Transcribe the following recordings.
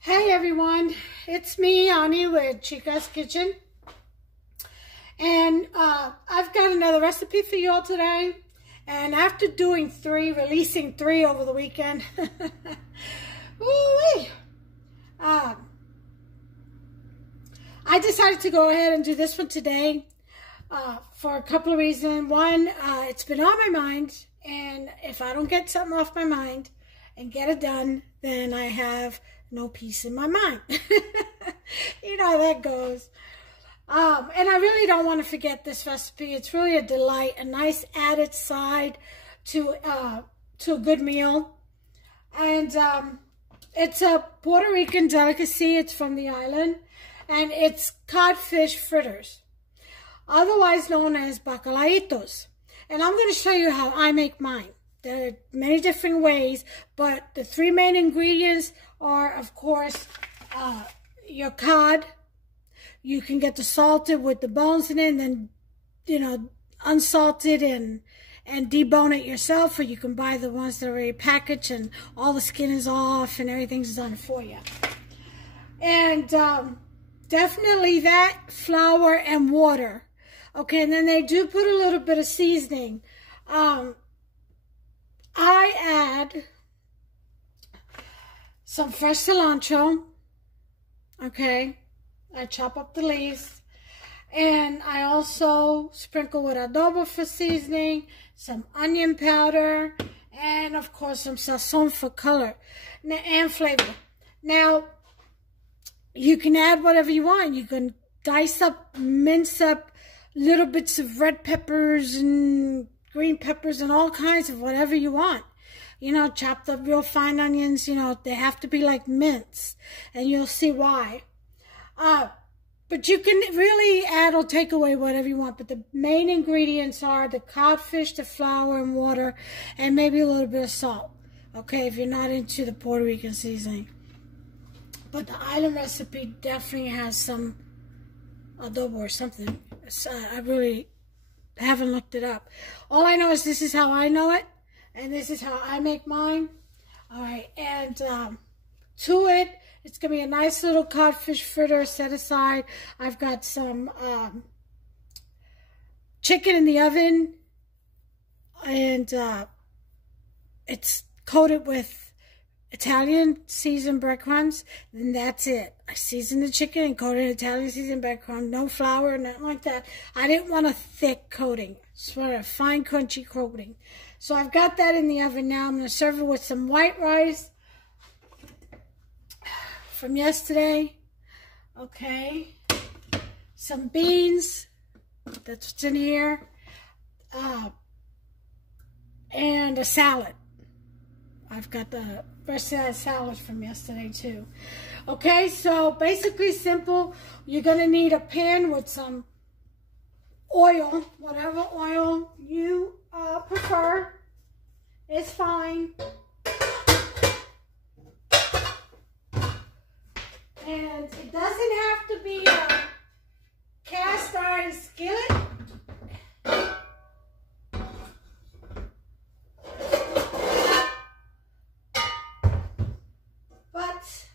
Hey everyone, it's me, Ani, with Chica's Kitchen. And I've got another recipe for you all today. And after doing releasing three over the weekend, I decided to go ahead and do this one today for a couple of reasons. One, it's been on my mind, and if I don't get something off my mind and get it done, then I have no peace in my mind. You know how that goes. And I really don't want to forget this recipe. It's really a delight, a nice added side to a good meal. And it's a Puerto Rican delicacy. It's from the island, and it's codfish fritters, otherwise known as bacalaitos. And I'm going to show you how I make mine. There are many different ways, but the three main ingredients are, of course, your cod. You can get the salted with the bones in it, and then, you know, unsalted and debone it yourself, or you can buy the ones that are already packaged and all the skin is off and everything's done for you. And definitely that, flour and water. Okay, and then they do put a little bit of seasoning. I add some fresh cilantro. Okay, I chop up the leaves, and I also sprinkle with adobo for seasoning, some onion powder, and of course some sazon for color and flavor. Now, you can add whatever you want. You can dice up, mince up little bits of red peppers and green peppers and all kinds of whatever you want. You know, chopped up real fine onions, you know, they have to be like minced, and you'll see why. But you can really add or take away whatever you want, but the main ingredients are the codfish, the flour and water, and maybe a little bit of salt, okay, if you're not into the Puerto Rican seasoning. But the island recipe definitely has some adobo or something. I really haven't looked it up. All I know is this is how I know it, and this is how I make mine. All right, and to it, it's going to be a nice little codfish fritter set aside. I've got some chicken in the oven, and it's coated with Italian seasoned breadcrumbs, and that's it. I seasoned the chicken and coated in Italian seasoned breadcrumbs. No flour, nothing like that. I didn't want a thick coating. Just wanted a fine, crunchy coating. So I've got that in the oven now. I'm going to serve it with some white rice from yesterday. Okay. Some beans. That's what's in here. And a salad. I've got the rest of that salad from yesterday too. Okay, so basically simple. You're going to need a pan with some oil, whatever oil you prefer is fine. And it doesn't have to be a cast iron skillet. But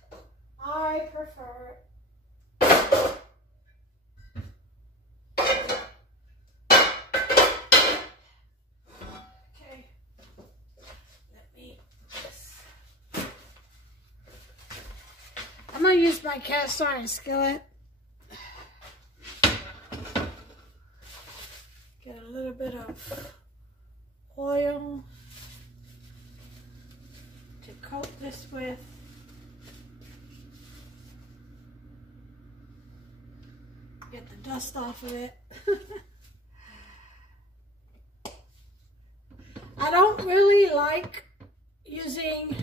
I prefer it. Okay. Let me just... I'm going to use my cast iron skillet. Get a little bit of oil to coat this with. Get the dust off of it. I don't really like using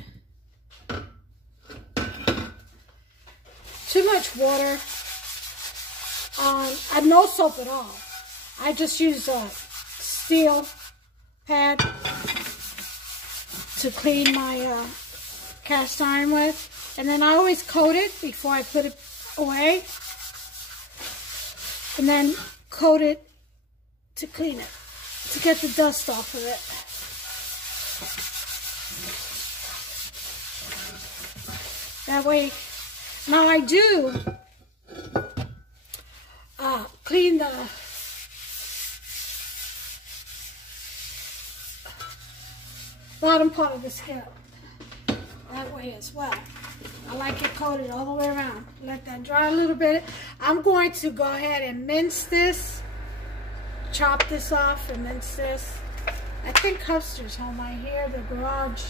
too much water on, no soap at all. I just use a steel pad to clean my cast iron with. And then I always coat it before I put it away. And then coat it to clean it, to get the dust off of it. That way Now I do clean the bottom part of the scallop that way as well. I like it coated all the way around. Let that dry a little bit. I'm going to go ahead and mince this, chop this off and mince this. I think Custer's home. I hear the garage.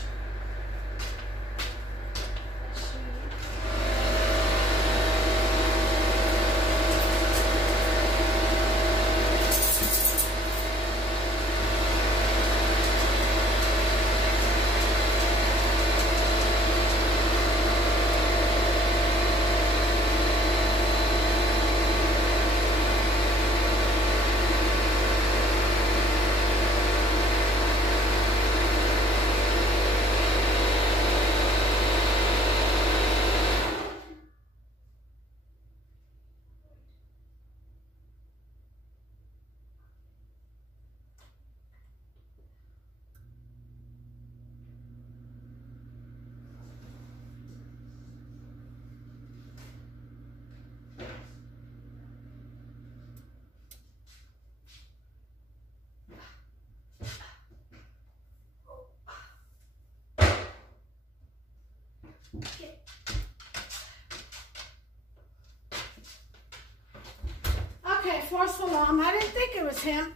Okay, false alarm. I didn't think it was him.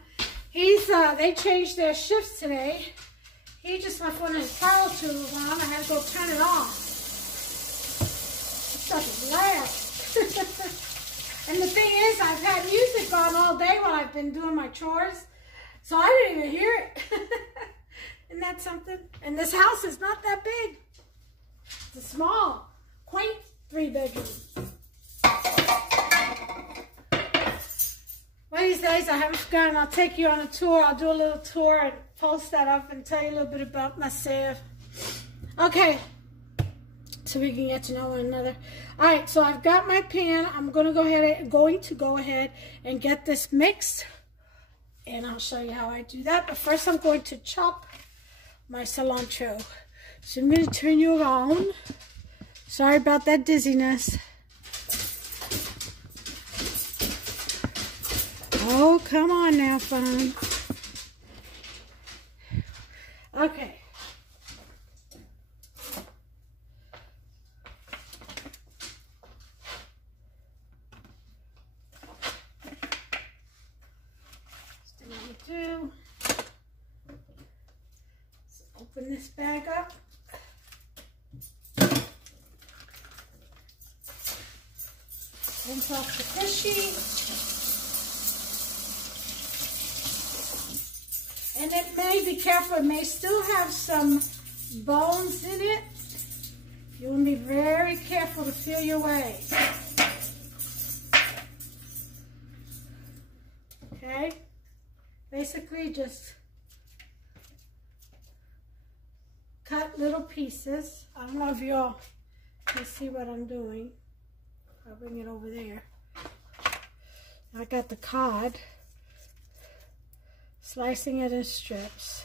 They changed their shifts today. He just left one of his power tools on. I had to go turn it on. This stuff is loud. And the thing is, I've had music on all day while I've been doing my chores, so I didn't even hear it. Isn't that something? And this house is not that big. It's a small, quaint 3-bedroom. One of these days, I haven't forgotten, I'll take you on a tour. I'll do a little tour and post that up and tell you a little bit about myself. Okay, so we can get to know one another. All right, so I've got my pan. I'm going to go ahead and get this mixed, and I'll show you how I do that. But first, I'm going to chop my cilantro. So I'm going to turn you around. Sorry about that dizziness. Oh, come on now, fun. Okay. Just what we do. Let's open this bag up. Rinse off the fishy. And it may, be careful, it may still have some bones in it. You want to be very careful to feel your way. Okay? Basically just cut little pieces. I don't know if y'all can see what I'm doing. I'll bring it over there. I got the cod. Slicing it in strips.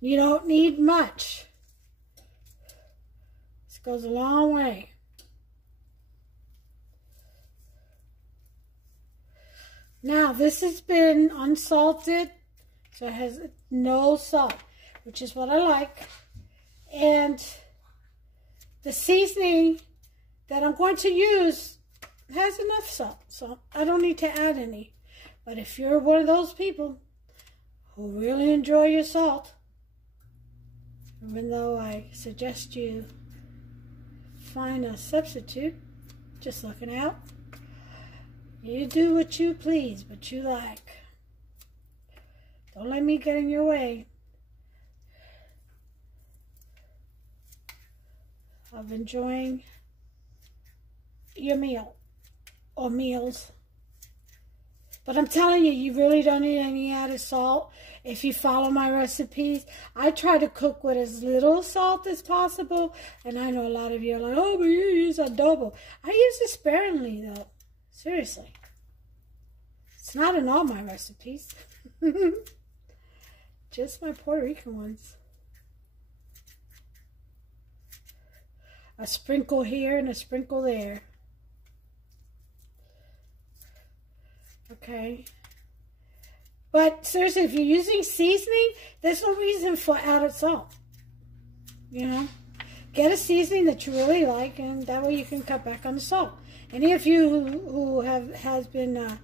You don't need much. This goes a long way. Now, this has been unsalted, so it has no salt, which is what I like. And the seasoning that I'm going to use has enough salt, so I don't need to add any. But if you're one of those people who really enjoy your salt, even though I suggest you find a substitute, just looking out, you do what you please, what you like. Don't let me get in your way of enjoying your meal or meals. But I'm telling you, you really don't need any added salt. If you follow my recipes, I try to cook with as little salt as possible. And I know a lot of you are like, oh, but you use adobo. I use it sparingly, though. Seriously. It's not in all my recipes. Just my Puerto Rican ones. A sprinkle here and a sprinkle there. Okay. But seriously, if you're using seasoning, there's no reason for added salt. You know? Get a seasoning that you really like, and that way you can cut back on the salt. Any of you who has been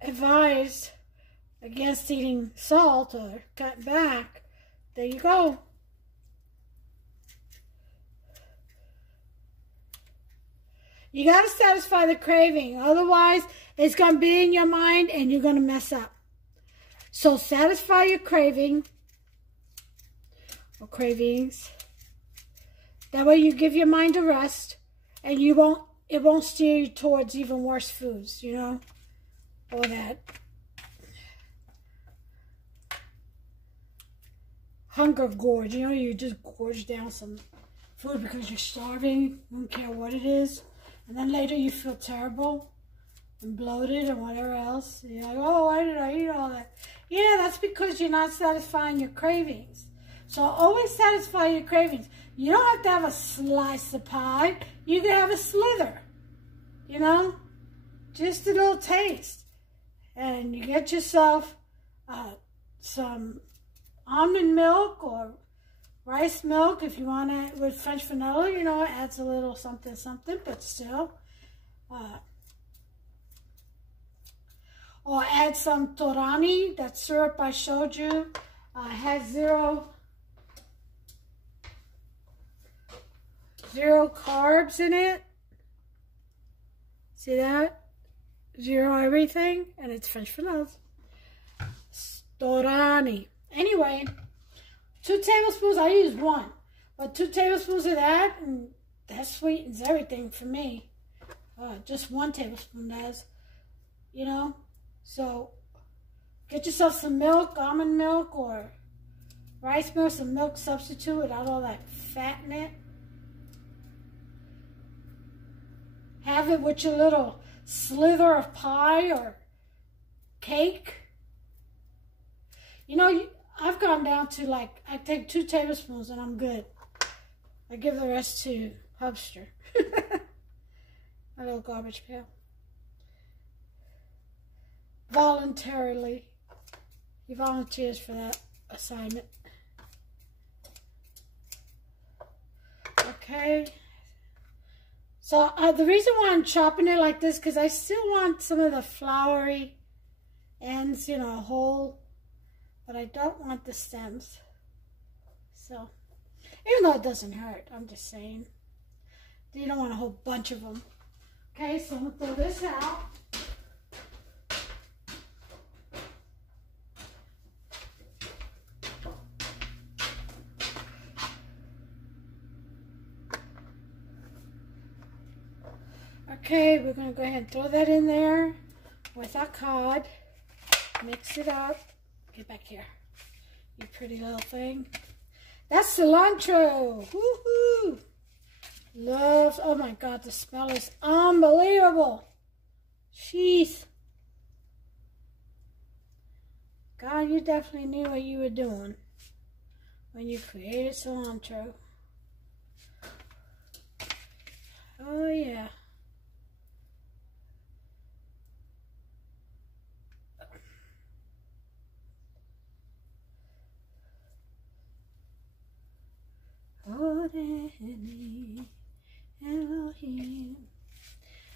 advised against eating salt or cut back, there you go. You got to satisfy the craving. Otherwise, it's going to be in your mind and you're going to mess up. So satisfy your craving or cravings. That way you give your mind a rest and it won't steer you towards even worse foods, you know, or that hunger gorge. You know, you just gorge down some food because you're starving. You don't care what it is. And then later you feel terrible and bloated or whatever else. You're like, oh, why did I eat all that? Yeah, that's because you're not satisfying your cravings. So always satisfy your cravings. You don't have to have a slice of pie. You can have a slither, you know, just a little taste. And you get yourself some almond milk or rice milk, if you want it with French vanilla, you know, it adds a little something, something, but still. Or add some torani, that syrup I showed you. Has zero carbs in it. See that? Zero everything, and it's French vanilla. Torani. Anyway, 2 tablespoons, I use 1, but 2 tablespoons of that, and that sweetens everything for me. Just 1 tablespoon does, you know. So get yourself some milk, almond milk, or rice milk, some milk substitute without all that fat in it. Have it with your little slither of pie or cake. You know, I've gone down to like, I take 2 tablespoons and I'm good. I give the rest to Hubster. My little garbage pail. Voluntarily. He volunteers for that assignment. Okay. So the reason why I'm chopping it like this, because I still want some of the floury ends, you know, whole. But I don't want the stems. So, even though it doesn't hurt, I'm just saying. You don't want a whole bunch of them. Okay, so I'm going to throw this out. Okay, we're going to go ahead and throw that in there with our cod. Mix it up. Get back here, you pretty little thing. That's cilantro. Woohoo! Love. Oh my God, the smell is unbelievable. Jeez. God, you definitely knew what you were doing when you created cilantro. Oh yeah.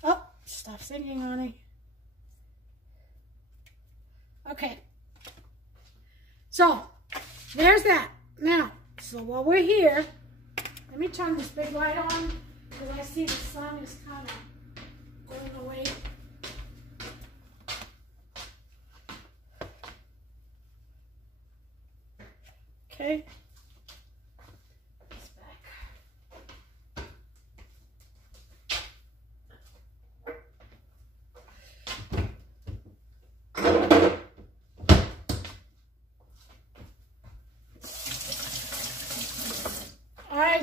Oh, stop singing, honey. Okay. So, there's that. Now, so while we're here, let me turn this big light on because I see the sun is kind of going away. Okay.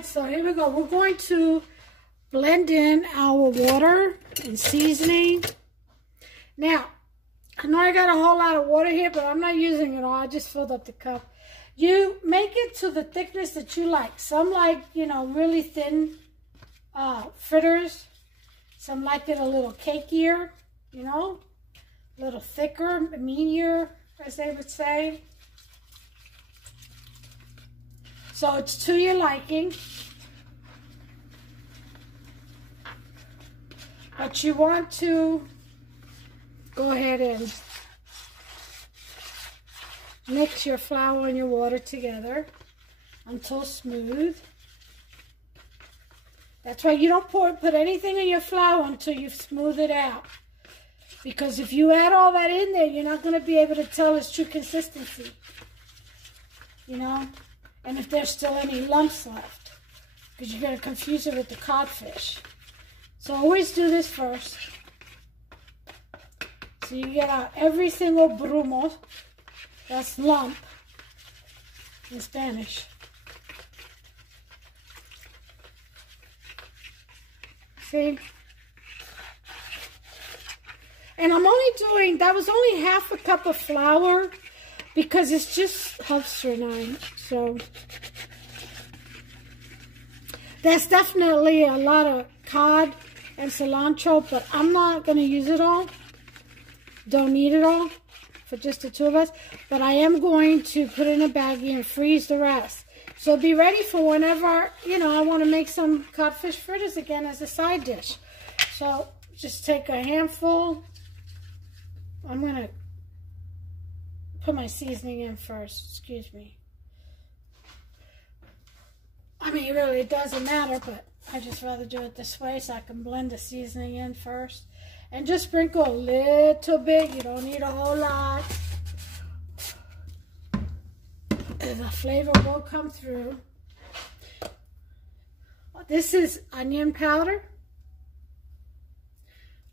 So here we go. We're going to blend in our water and seasoning. Now, I know I got a whole lot of water here, but I'm not using it all. I just filled up the cup. You make it to the thickness that you like. Some like, you know, really thin fritters. Some like it a little cakier, you know, a little thicker, meatier, as they would say. So it's to your liking. But you want to go ahead and mix your flour and your water together until smooth. That's why you don't put anything in your flour until you've smoothed it out. Because if you add all that in there, you're not going to be able to tell its true consistency. You know? And if there's still any lumps left. Because you're going to confuse it with the codfish. So always do this first. So you get out every single brumo. That's lump in Spanish. See? And I'm only doing, that was only half a cup of flour because it's just havsrenine. So there's definitely a lot of cod and cilantro, but I'm not going to use it all. Don't need it all for just the two of us. But I am going to put it in a baggie and freeze the rest. So be ready for whenever, you know, I want to make some codfish fritters again as a side dish. So just take a handful. I'm going to put my seasoning in first. Excuse me. I mean, really, it doesn't matter, but I just rather do it this way so I can blend the seasoning in first. And just sprinkle a little bit. You don't need a whole lot. The flavor will come through. This is onion powder.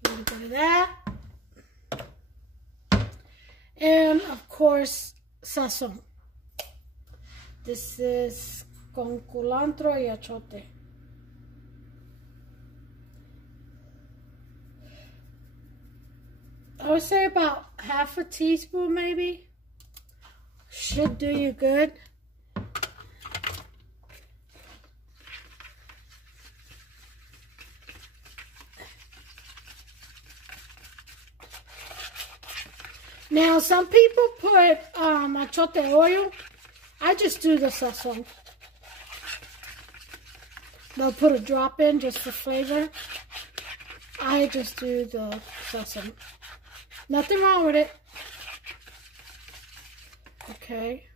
A little bit of that. And, of course, sazon. This is con cilantro y achote. I would say about half a teaspoon maybe. Should do you good. Now some people put achote oil. I just do the sazon. They'll put a drop in just for flavor. I just do the sazon. Nothing wrong with it. Okay.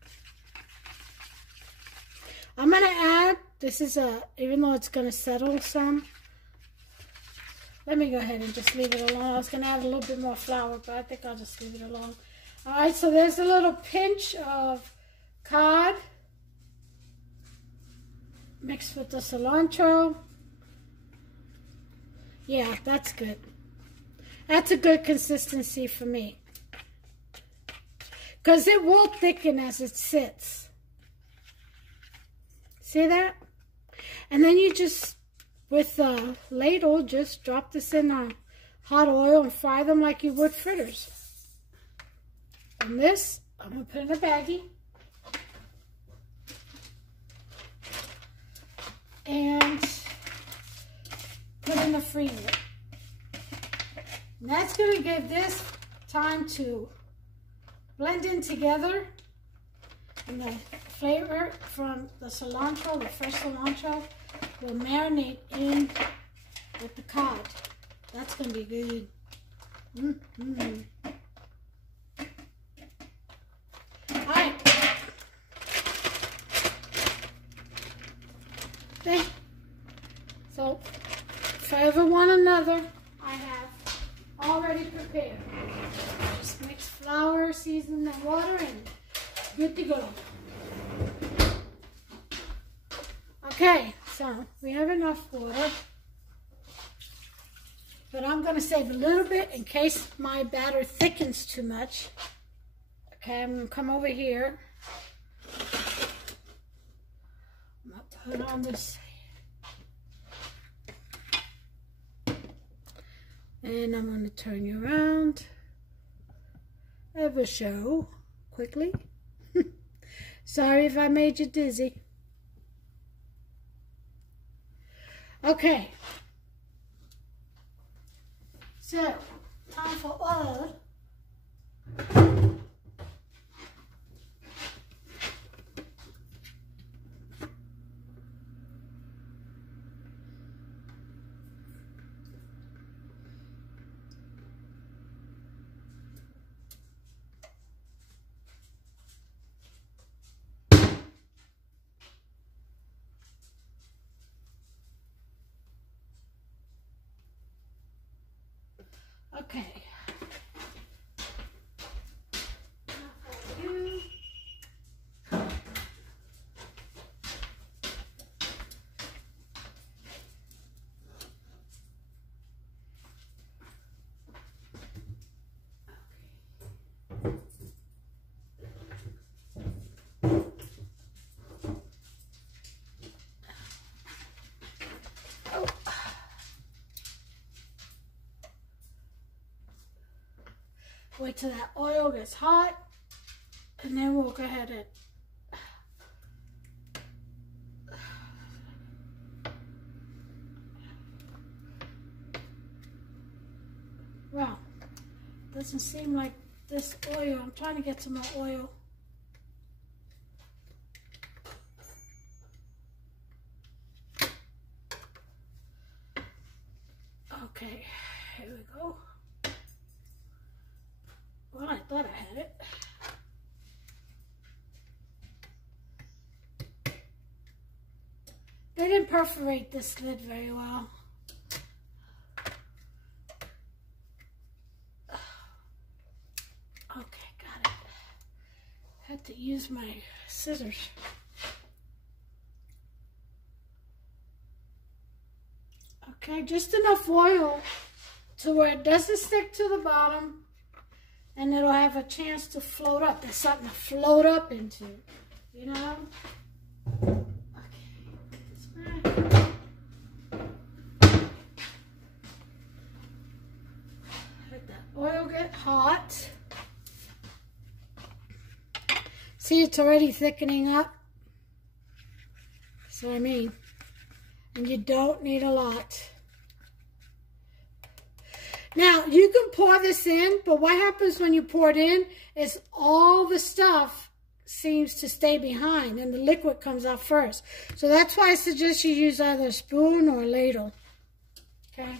I'm going to add, this is even though it's going to settle some. Let me go ahead and just leave it alone. I was going to add a little bit more flour, but I think I'll just leave it alone. Alright, so there's a little pinch of cod mixed with the cilantro. Yeah, that's good. That's a good consistency for me. Because it will thicken as it sits. See that? And then you just, with the ladle, just drop this in hot oil and fry them like you would fritters. And this, I'm going to put in a baggie. And put in the freezer. And that's going to give this time to blend in together. And the flavor from the cilantro, the fresh cilantro, will marinate in with the cod. That's going to be good. Mm-hmm. Alright. Okay. So, for everyone another, I have already prepared. Just mix flour, season, and water, and good to go. Okay, so we have enough water, but I'm going to save a little bit in case my batter thickens too much. Okay, I'm going to come over here. I'm going to put on this. And I'm going to turn you around ever so quickly. Sorry if I made you dizzy. Okay. So, time for oil. Okay. Wait till that oil gets hot, and then we'll go ahead and well, doesn't seem like this oil. I'm trying to get some more oil. Okay, here we go. Well, I thought I had it. They didn't perforate this lid very well. Okay, got it. Had to use my scissors. Okay, just enough oil to where it doesn't stick to the bottom. And it'll have a chance to float up. There's something to float up into, you know? Okay, put this back. Let that oil get hot. See, it's already thickening up. That's what I mean. And you don't need a lot. Now, you can pour this in, but what happens when you pour it in is all the stuff seems to stay behind and the liquid comes out first. So that's why I suggest you use either a spoon or a ladle. Okay?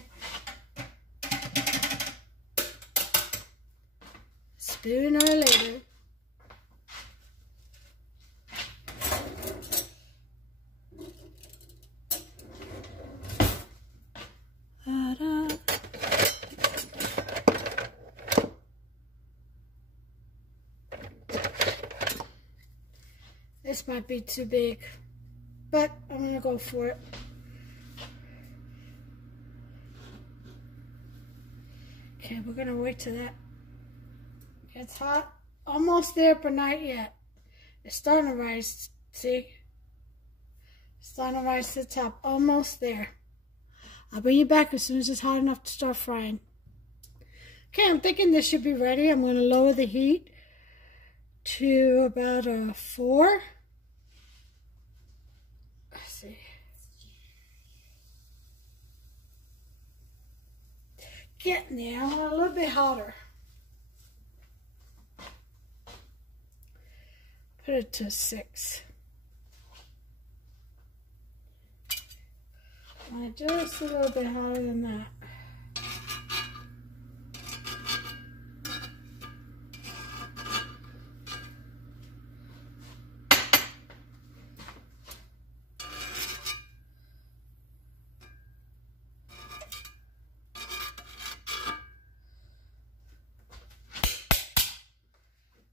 Spoon or a ladle. This might be too big, but I'm going to go for it. Okay, we're going to wait till that gets hot. Almost there, but not yet. It's starting to rise, see? It's starting to rise to the top. Almost there. I'll bring you back as soon as it's hot enough to start frying. Okay, I'm thinking this should be ready. I'm going to lower the heat to about a 4. Let's see. Getting there. I want a little bit hotter. Put it to 6. I want it just a little bit hotter than that.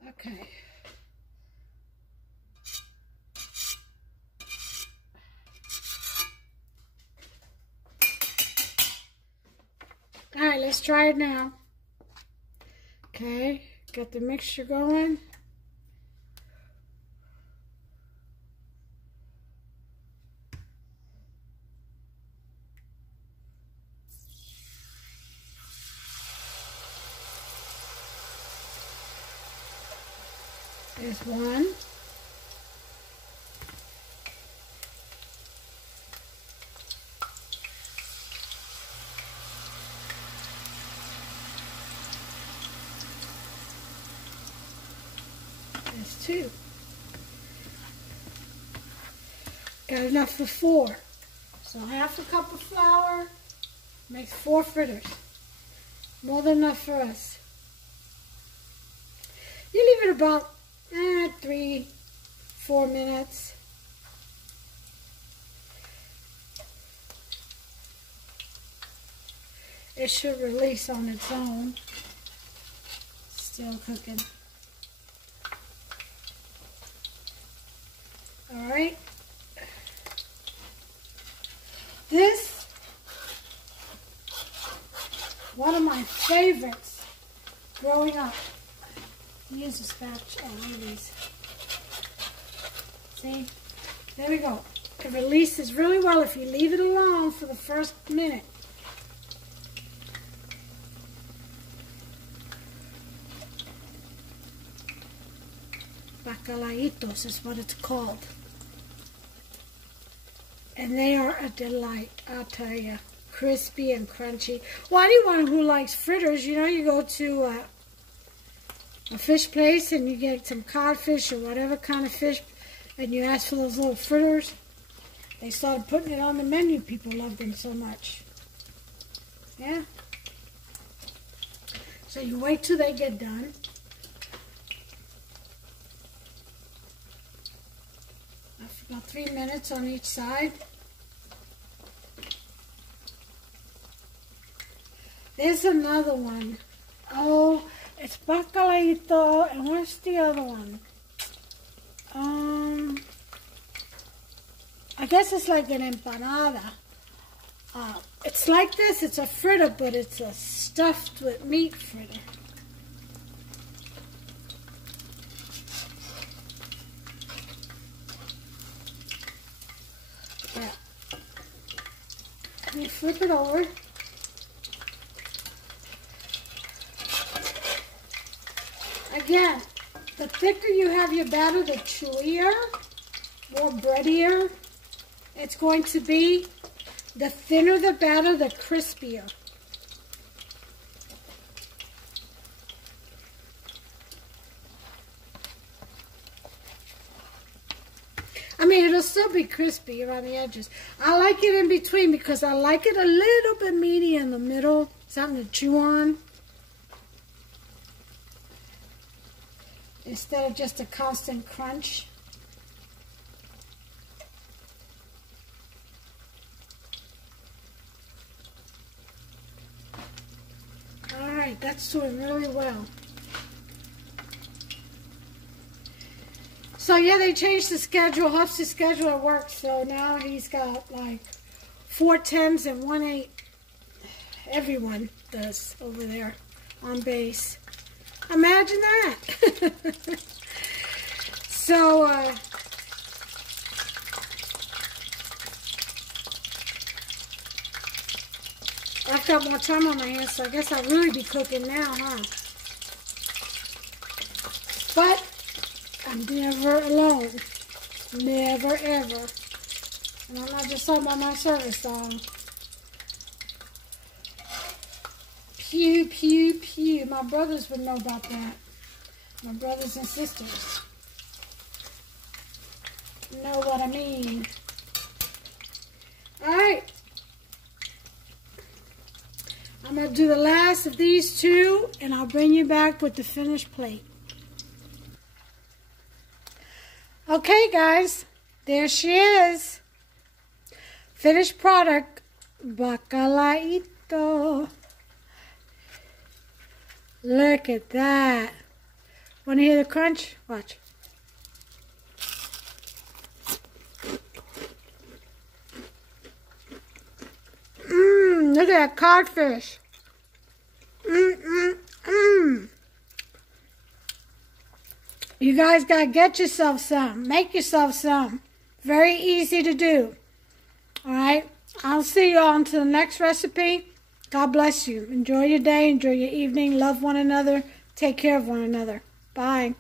Okay. All right, let's try it now. Okay, got the mixture going. There's one. too. Got enough for 4. So half a cup of flour makes 4 fritters. More than enough for us. You leave it about 3-4 minutes. It should release on its own. Still cooking. Alright. This, one of my favorites growing up. Use a spatula. Oh, one of these. See? There we go. It releases really well if you leave it alone for the first minute. Bacalaitos is what it's called. And they are a delight, I'll tell you. Crispy and crunchy. Well, anyone who likes fritters, you know, you go to a fish place and you get some codfish or whatever kind of fish, and you ask for those little fritters. They started putting it on the menu. People love them so much. Yeah. So you wait till they get done. About 3 minutes on each side. There's another one. Oh, it's bacalaito. And where's the other one? I guess it's like an empanada. It's like this. It's a fritter, but it's a stuffed with meat fritter. Yeah. And you flip it over. Again, the thicker you have your batter, the chewier, more breadier it's going to be. The thinner the batter, the crispier. I mean, it'll still be crispy around the edges. I like it in between because I like it a little bit meaty in the middle. Something to chew on. Instead of just a constant crunch. Alright, that's doing really well. So yeah, they changed the schedule, Huff's schedule at work, so now he's got like 4 10s and 1 8. Everyone does over there on base. Imagine that. So, I've got more time on my hands, so I guess I'll really be cooking now, huh? But I'm never alone. Never, ever. And I'm not just talking about my service dog. Pew, pew, pew. My brothers would know about that. My brothers and sisters know what I mean. Alright. I'm going to do the last of these 2, and I'll bring you back with the finished plate. Okay, guys. There she is. Finished product. Bacalaito. Look at that. Want to hear the crunch? Watch. Look at that codfish. You guys got to get yourself some. Make yourself some. Very easy to do. Alright? I'll see you on to the next recipe. God bless you. Enjoy your day. Enjoy your evening. Love one another. Take care of one another. Bye.